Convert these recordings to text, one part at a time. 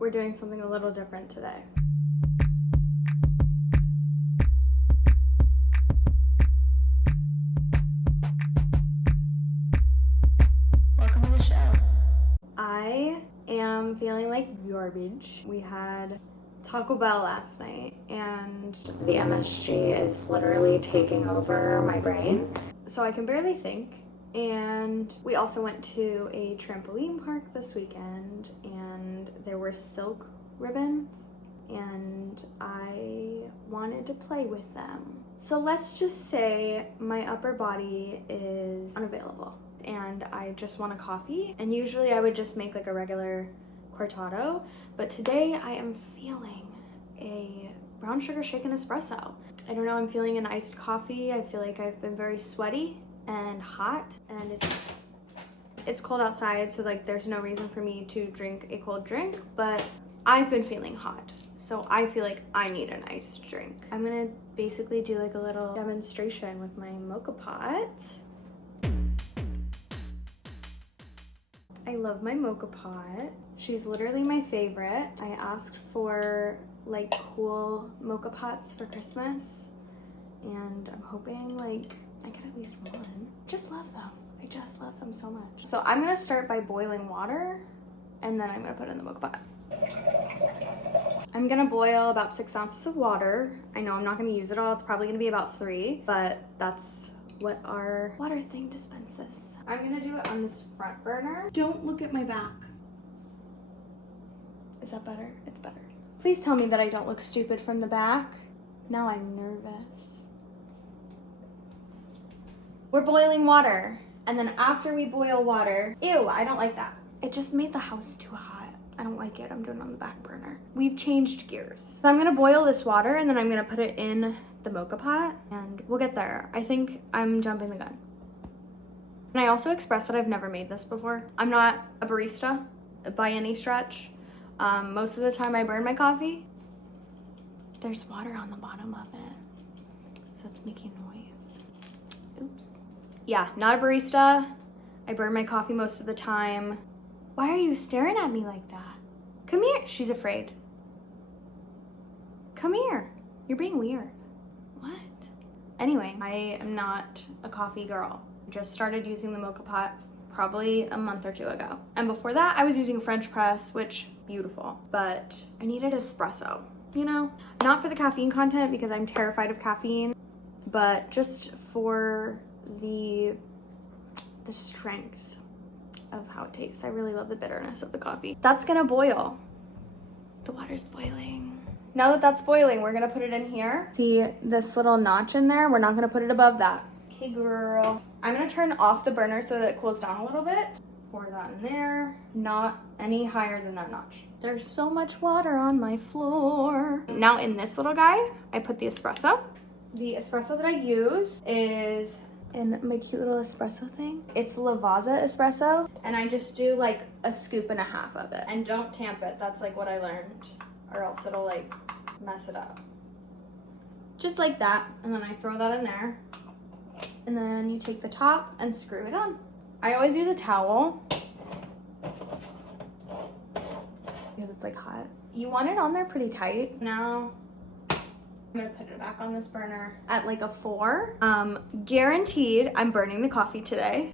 we're doing something a little different today. Welcome to the show. I am feeling like garbage. We had Taco Bell last night and the MSG is literally taking over my brain. So I can barely think. And we also went to a trampoline park this weekend and there were silk ribbons and I wanted to play with them. So let's just say my upper body is unavailable and I just want a coffee. And usually I would just make like a regular cortado, but today I am feeling a brown sugar shaken espresso. I don't know, I'm feeling an iced coffee. I feel like I've been very sweaty and hot and it's cold outside, so like there's no reason for me to drink a cold drink, but I've been feeling hot, so I feel like I need an iced drink. I'm gonna basically do like a little demonstration with my mocha pot. I love my mocha pot. She's literally my favorite. I asked for like cool mocha pots for Christmas and I'm hoping like I get at least one. Just love them. I just love them so much. So I'm gonna start by boiling water and then I'm gonna put it in the mocha pot. I'm gonna boil about 6 ounces of water. I know I'm not gonna use it all. It's probably gonna be about 3, but that's what our water thing dispenses. I'm gonna do it on this front burner. Don't look at my back. Is that better? It's better. Please tell me that I don't look stupid from the back. Now I'm nervous. We're boiling water, and then after we boil water, ew, I don't like that. It just made the house too hot. I don't like it. I'm doing it on the back burner. We've changed gears. So I'm gonna boil this water and then I'm gonna put it in the mocha pot and we'll get there. I think I'm jumping the gun. And I also express that I've never made this before. I'm not a barista by any stretch. Most of the time I burn my coffee. There's water on the bottom of it, so it's making noise. Oops. Yeah, not a barista. I burn my coffee most of the time. Why are you staring at me like that? Come here. She's afraid. Come here. You're being weird. What? Anyway, I am not a coffee girl. Just started using the mocha pot probably a month or 2 ago. And before that, I was using a French press, which beautiful, but I needed espresso, you know? Not for the caffeine content because I'm terrified of caffeine, but just for the strength of how it tastes. I really love the bitterness of the coffee. That's gonna boil. The water's boiling. Now that that's boiling, we're gonna put it in here. See this little notch in there? We're not gonna put it above that. Okay, girl. I'm gonna turn off the burner so that it cools down a little bit. Pour that in there. Not any higher than that notch. There's so much water on my floor. Now in this little guy, I put the espresso. The espresso that I use is in my cute little espresso thing. It's Lavazza espresso, and I just do like a scoop and a half of it. And don't tamp it, that's like what I learned, or else it'll like mess it up. Just like that, and then I throw that in there. And then you take the top and screw it on. I always use a towel because it's like hot. You want it on there pretty tight. Now I'm gonna put it back on this burner at like a 4. Guaranteed I'm burning the coffee today.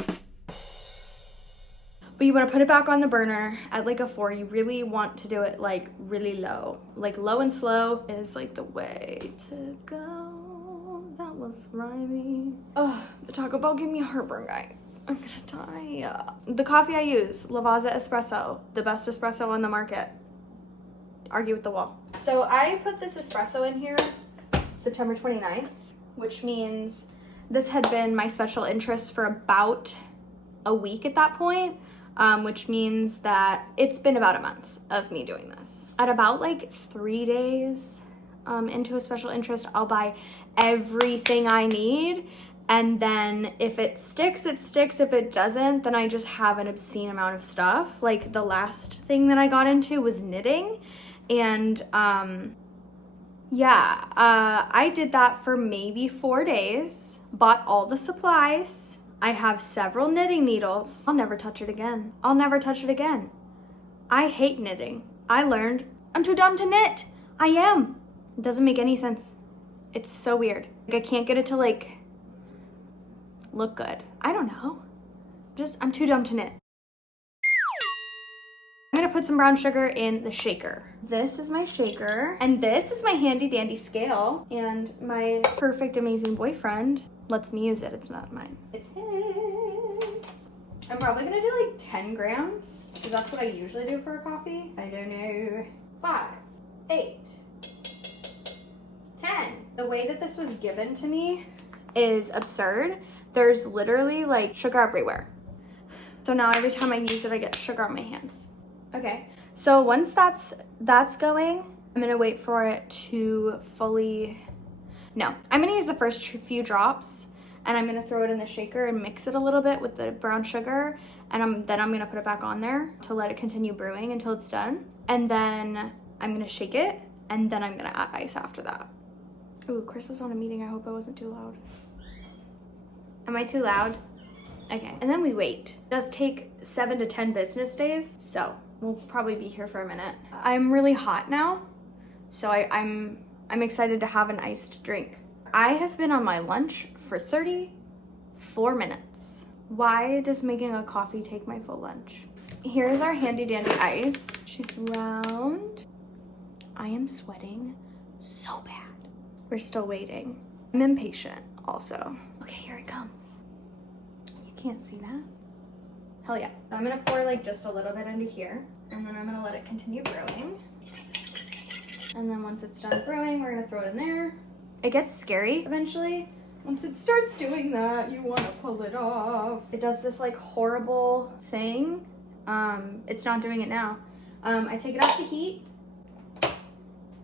But you wanna put it back on the burner at like a 4. You really want to do it like really low. Like low and slow is like the way to go. That was rhyming. Oh, the Taco Bell gave me a heartburn, guys. I'm gonna die. The coffee I use, Lavazza Espresso, the best espresso on the market. Argue with the wall. So I put this espresso in here September 29th, which means this had been my special interest for about a week at that point, which means that it's been about a month of me doing this. At about like 3 days into a special interest, I'll buy everything I need. And then if it sticks, it sticks. If it doesn't, then I just have an obscene amount of stuff. Like the last thing that I got into was knitting. And I did that for maybe 4 days, bought all the supplies. I have several knitting needles. I'll never touch it again. I'll never touch it again. I hate knitting. I learned I'm too dumb to knit. I am. It doesn't make any sense. It's so weird. Like, I can't get it to like look good. I don't know. I'm too dumb to knit. I'm gonna put some brown sugar in the shaker. This is my shaker, and this is my handy dandy scale, and my perfect amazing boyfriend lets me use it. It's not mine. It's his. I'm probably gonna do like 10 grams, because that's what I usually do for a coffee. I don't know. 5, 8, 10. The way that this was given to me is absurd. There's literally like sugar everywhere. So now every time I use it, I get sugar on my hands. Okay, so once that's going, I'm gonna wait for it to I'm gonna use the first few drops, and I'm gonna throw it in the shaker and mix it a little bit with the brown sugar, and then I'm gonna put it back on there to let it continue brewing until it's done. And then I'm gonna shake it, and then I'm gonna add ice after that. Ooh, Chris was on a meeting. I hope I wasn't too loud. Am I too loud? Okay, and then we wait. It does take 7 to 10 business days, so we'll probably be here for a minute. I'm really hot now, so I'm excited to have an iced drink. I have been on my lunch for 34 minutes. Why does making a coffee take my full lunch? Here's our handy dandy ice. She's round. I am sweating so bad. We're still waiting. I'm impatient also. Okay, here it comes. You can't see that? Hell yeah. So I'm gonna pour like just a little bit into here, and then I'm gonna let it continue brewing. And then once it's done brewing, we're gonna throw it in there. It gets scary eventually. Once it starts doing that, you wanna pull it off. It does this like horrible thing. It's not doing it now. I take it off the heat,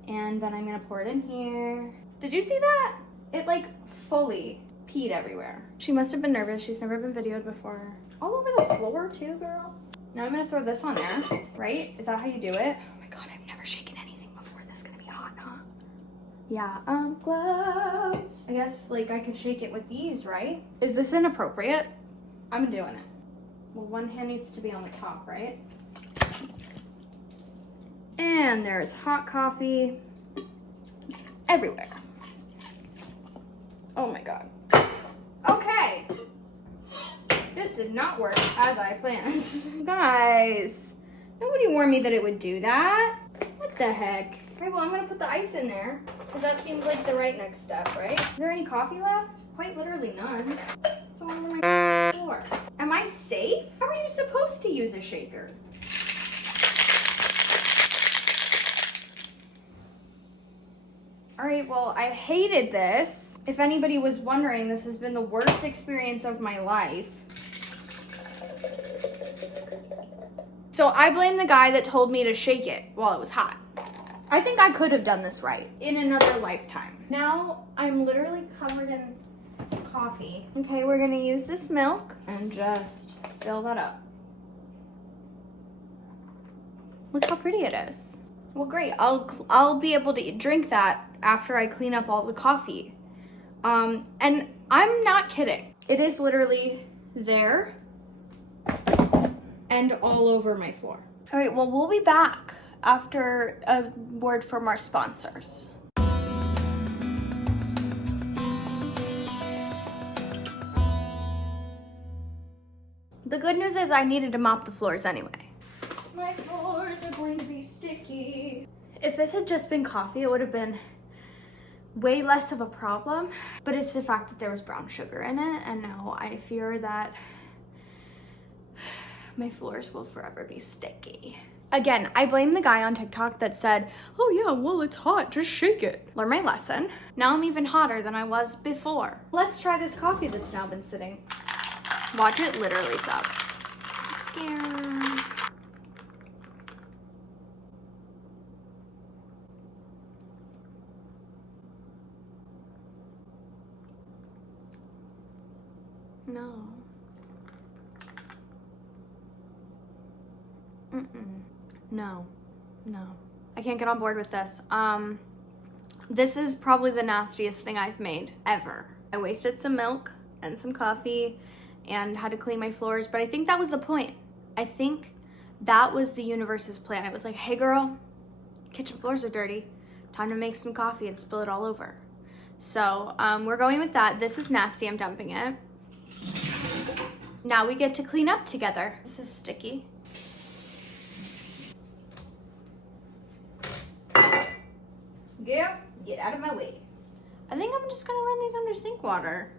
and then I'm gonna pour it in here. Did you see that? It like fully peed everywhere. She must have been nervous. She's never been videoed before. All over the floor too, girl. Now I'm gonna throw this on there, right? Is that how you do it? Oh my God, I've never shaken anything before. This is gonna be hot, huh? Yeah, gloves. I guess like I could shake it with these, right? Is this inappropriate? I'm doing it. Well, one hand needs to be on the top, right? And there's hot coffee everywhere. Oh my God. Okay. This did not work as I planned. Guys, nobody warned me that it would do that. What the heck? All right, well, I'm gonna put the ice in there because that seems like the right next step, right? Is there any coffee left? Quite literally none. It's all over my floor. Am I safe? How are you supposed to use a shaker? All right, well, I hated this. If anybody was wondering, this has been the worst experience of my life. So I blame the guy that told me to shake it while it was hot. I think I could have done this right in another lifetime. Now I'm literally covered in coffee. Okay, we're gonna use this milk and just fill that up. Look how pretty it is. Well, great. I'll be able to drink that after I clean up all the coffee. And I'm not kidding. It is literally there and all over my floor. All right, well, we'll be back after a word from our sponsors. The good news is I needed to mop the floors anyway. My floors are going to be sticky. If this had just been coffee, it would have been way less of a problem, but it's the fact that there was brown sugar in it, and now I fear that my floors will forever be sticky. Again, I blame the guy on TikTok that said, oh yeah, well, it's hot, just shake it. Learn my lesson. Now I'm even hotter than I was before. Let's try this coffee that's now been sitting. Watch it literally suck. I'm scared. No. No. I can't get on board with this. This is probably the nastiest thing I've made ever. I wasted some milk and some coffee and had to clean my floors, but I think that was the point. I think That was the universe's plan. It was like, hey girl, kitchen floors are dirty. Time to make some coffee and spill it all over. So we're going with that. This is nasty, I'm dumping it. Now we get to clean up together. This is sticky. Yeah, get out of my way. I think I'm just gonna run these under sink water.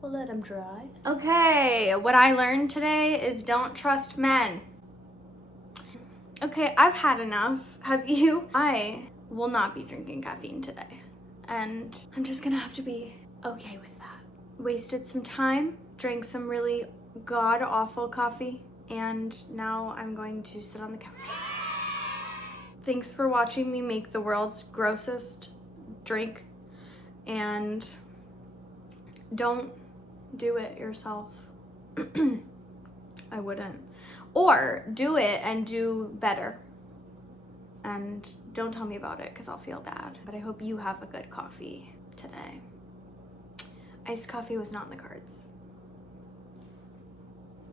We'll let them dry. Okay, what I learned today is don't trust men. Okay, I've had enough. Have you? I will not be drinking caffeine today. And I'm just gonna have to be okay with that. Wasted some time, drank some really god-awful coffee, and now I'm going to sit on the couch. Thanks for watching me make the world's grossest drink, and don't do it yourself. I wouldn't. Or do it and do better. And don't tell me about it because I'll feel bad. But I hope you have a good coffee today. Iced coffee was not in the cards.